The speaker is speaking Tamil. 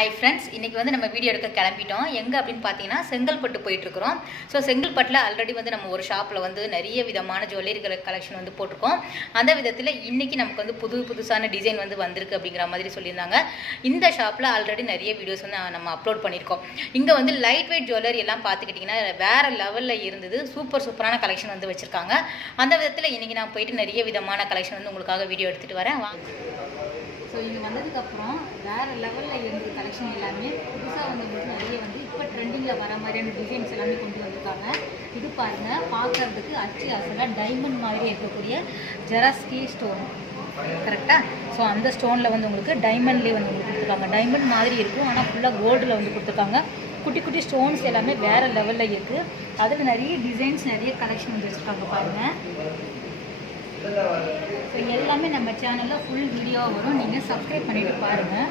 ஹாய் ஃப்ரெண்ட்ஸ், இன்றைக்கி வந்து நம்ம வீடியோ எடுக்க கிளம்பிட்டோம். எங்கே அப்படின்னு பார்த்தீங்கன்னா செங்கல்பட்டு போயிட்டுருக்குறோம். ஸோ செங்கல்பட்டில் ஆல்ரெடி வந்து நம்ம ஒரு ஷாப்பில் வந்து நிறைய விதமான ஜுவல்லரி கலெக்ஷன் வந்து போட்டிருக்கோம். அந்த விதத்தில் இன்றைக்கி நமக்கு வந்து புதுசான டிசைன் வந்து வந்திருக்கு அப்படிங்கிற மாதிரி சொல்லியிருந்தாங்க. இந்த ஷாப்பில் ஆல்ரெடி நிறைய வீடியோஸ் வந்து நம்ம அப்லோட் பண்ணியிருக்கோம். இங்கே வந்து லைட் வெயிட் ஜுவல்லரி எல்லாம் பார்த்துக்கிட்டிங்கன்னா வேறு லெவலில் இருந்தது. சூப்பரான கலெக்ஷன் வந்து வச்சுருக்காங்க. அந்த விதத்தில் இன்றைக்கி நான் போயிட்டு நிறைய விதமான கலெக்ஷன் வந்து உங்களுக்காக வீடியோ எடுத்துகிட்டு வரேன். ஸோ இங்கே வந்ததுக்கப்புறம் வேறு லெவலில் இருந்த கலெக்ஷன் எல்லாமே புதுசாக வந்து நிறைய வந்து இப்போ ட்ரெண்டிங்கில் வர மாதிரியான டிசைன்ஸ் எல்லாமே கொண்டு வந்திருக்காங்க. இது பாருங்கள், பார்க்குறதுக்கு அச்சு அசலாக டைமண்ட் மாதிரி இருக்கக்கூடிய ஜெராஸ்கி ஸ்டோன் கரெக்டாக. ஸோ அந்த ஸ்டோனில் வந்து உங்களுக்கு டைமண்ட்லேயே வந்து உங்களுக்கு கொடுத்துருக்காங்க. டைமண்ட் மாதிரி இருக்கும், ஆனால் ஃபுல்லாக கோல்டில் வந்து கொடுத்துருக்காங்க. குட்டி குட்டி ஸ்டோன்ஸ் எல்லாமே வேறு லெவலில் இருக்குது. அதில் நிறைய டிசைன்ஸ் நிறைய கலெக்ஷன் வந்து வச்சுருக்காங்க பாருங்கள். ஸோ எல்லாமே நம்ம சேனலில் ஃபுல் வீடியோவாக வரும். நீங்கள் சப்ஸ்கிரைப் பண்ணிவிட்டு பாருங்கள்.